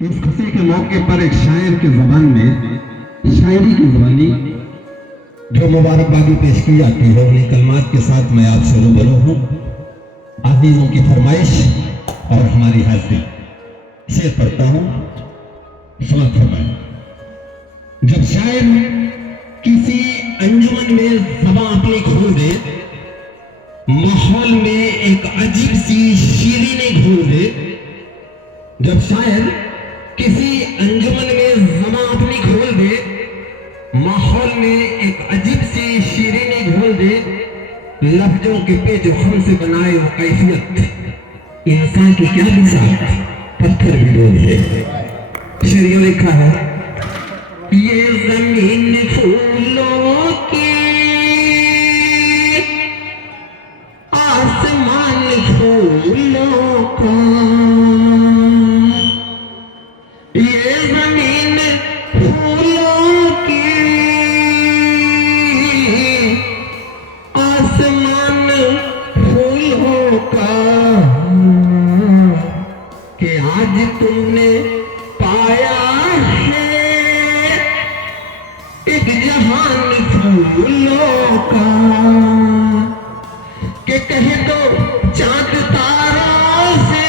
इस खुशी के मौके पर एक शायर की जबान में शायरी की जुबानी जो मुबारकबादी पेश की जाती है, उन्हीं कलमात के साथ मैं आपसे रूबरू हूँ। आजीजों की फरमाइश और हमारी हाजिरी शेर पढ़ता हूँ, समझ फरमाए। जब शायर किसी अंजुमन में ज़बां अपनी खोल दे, माहौल में एक अजीब सी शीरीनी घोल दे। जब शायर किसी अंजुमन में ज़बां अपनी खोल दे, माहौल में एक अजीब सी शीरीनी घोल दे, लफ्जों के पे जो हमसे बनाए वो कैफियत, इंसान की क्या मिसाल, पत्थर भी डोल दे। शेर यूं लिखा है, ये जमीन फूलों की, आसमान फूलों का, ये जमीन फूलों की, आसमान फूलों का, कि आज तुमने पाया है एक जहान फूलों का, कि कह दो चांद तारों से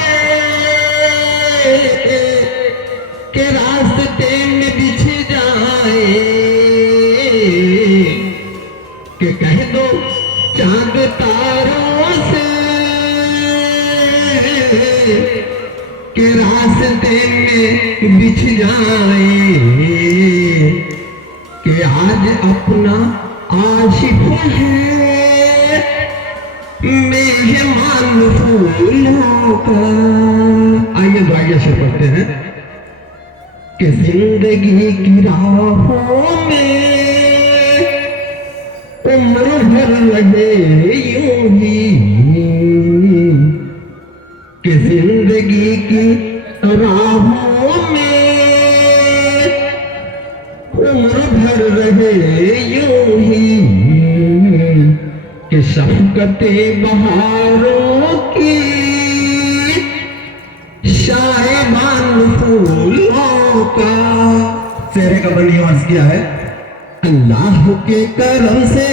के रास्ते में बिछ जाए, कि कह दो चांद तारों से के रास्ते में बिछ जाए, कि आज अपना आशिक है मेहमान फूलों का। आइए दुआया से पढ़ते हैं कि जिंदगी की राहों में उम्र भर लगे यूं ही, कि जिंदगी की राहों में उम्र भर रहे यूं ही, कि शफ़क़ते बहारों की शायबान फूलों का। शेरे का बंदी अर्ज किया है, अल्लाह के करम से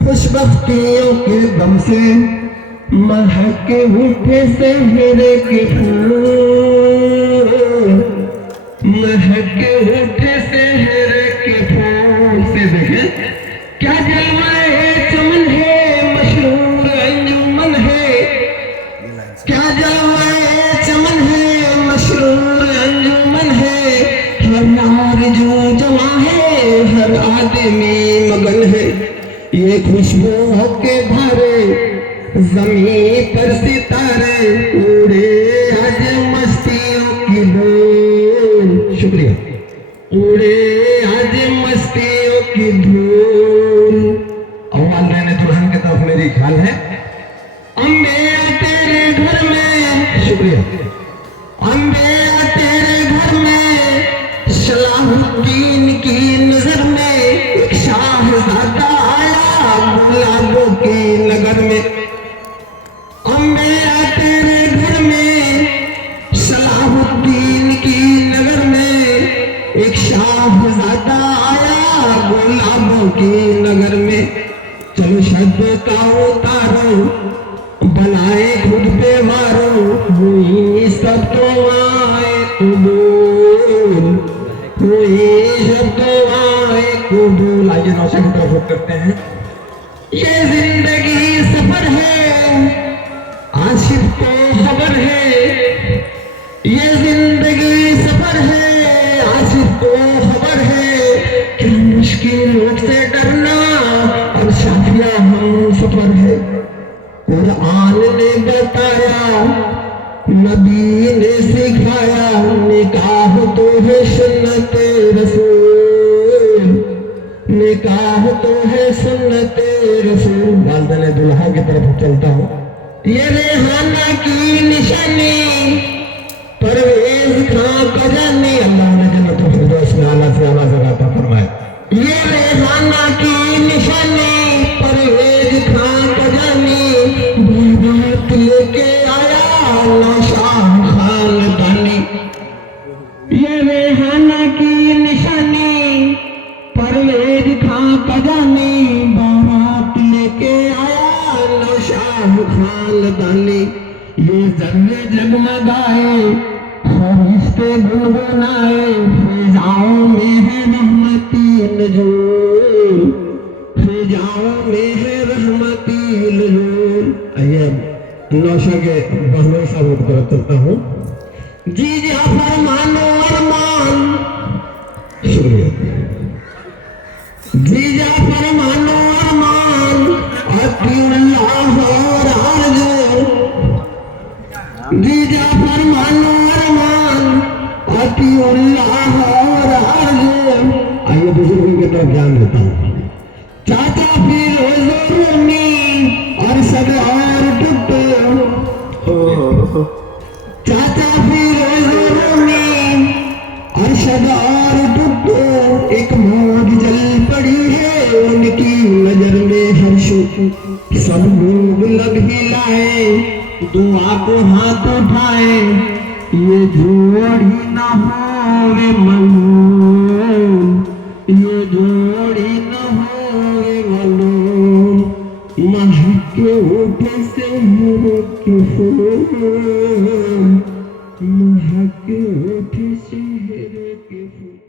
खुशबख्तियों के दम से महके उठे सेहरे के फूल, महके उठे सेहरे के फूल से देखें क्या जलवाए चमन है, मशहूर अंजुमन है, क्या जलवाए चमन है, मशहूर अंजुमन है, हर नार जो जवा है, हर आदमी मगन है, ये खुशबू के भरे जमीन पर सितारे उड़े आज मस्तियों की धूल। शुक्रिया। उड़े आज मस्तियों की धूल। आवाज रहने दुल्हन की तरफ मेरी ख्याल है, अम्बे तेरे घर में, शुक्रिया, अम्बे तेरे घर में सलाहुद्दीन की नजर में एक शाहजादा आया गुलाबों की नगर में। अम्बे तेरे घर में सलाहुद्दीन की नगर में एक शाहजादा आया गुलाबों की नगर में। चलो शब्द का उतारो बनाए खुद पे मारो, हुई सब तो आए कबूल, हुई सब तो आए कबूल। आइए नौशा की तरफ रुख करते हैं। ये जिंदगी सफर है, आशिक को खबर है, ये जिंदगी सफर है, आशिक को खबर है, कि मुश्किलों से डरना और शाफिया हम सफर है। कुरान ने बताया, नबी ने सिखाया, निकाह तो है सुन्नत रसूल, निकाह तो है सुन्नत रसूल। वालिदैन दुल्हा की तरफ चलता हूँ। ये रेहाना की निशानी, परवेज खां का जाने, अल्लाह ने जन्नत फिरदौस में आला से आला जगह अता फरमाए। ये रेहाना की निशानी, परवेज खां का जाने, बारात लेके आया शाह खानदानी। दानी, ये जर्रे जगमगाए फरिश्ते गुनगुनाए, फिजाओं में है रहमती नजूल, फिजाओं में है रहमती नजूल। आइए नौशा के बहनों सा वोट कर चलता हूँ। जी जाफर मानो अरमान, शुक्रिया। जी जाफर मानो अरमान, अतीउल्लाह और आरज़ू, जी जाफर मानो अरमान, अतीउल्लाह और आरज़ू। आइए बुजुर्गों की तरफ ध्यान देता हूँ। चाचा फिरोज़ रूमी और सब और टुट्टो, चाचा फिरोज़ रूमी अरशद और टुट्टो, एक मौज जल पड़ी है उनकी नजर में हर्षो। सब लोग लग हिलाए, दुआ को हाथ उठाए, ये जोड़ी न हो रे मलून, ये जोड़ी न हो रे मलून, महके उठे शहर के फूल, महके उठे शहर के फूल।